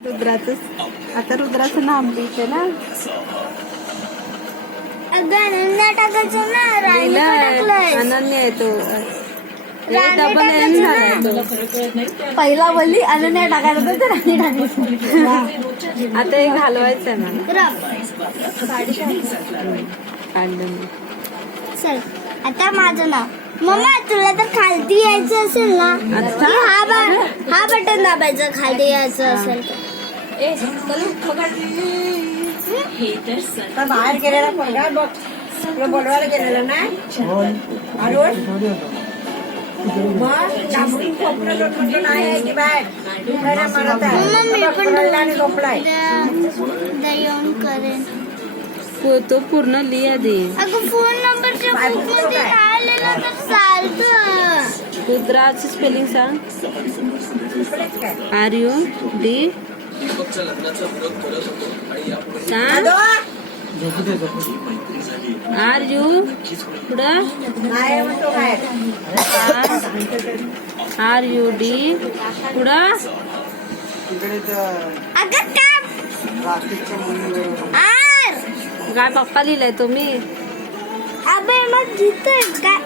आता रुद्राचं नाम लिहिते ना. अनन्या टाकायचं ना. अनन्या येतो. डबल एन झाला तो. पहिला बोलली अनन्या टाकायला तर राणी टाकायचं. आता एक घालवायचं आहे मला. चल आता माझं नाव. मम्मा तुला तर खालती यायचं असेल ना, हा बटन दाबायचं खालती यायचं असेल तर बाहेर गेलेला पोरगा बघ, तुला बोलवायला गेलेला ना अरुण. मग लांबून खोपडं लोटून नाही यायची बाहेर. मी पण आणि झोपलाय. येऊन करेन. तो पूर्ण लिहा दे. अगं फोन नंबरच्या बुक मध्ये आलेलं तर चालतं. रुद्राचं स्पेलिंग सांग. RUD सांग. RU पुढं RUD पुढं. अगं काय पप्पा लिहिलंय तुम्ही. अबे मग घेतोय काय.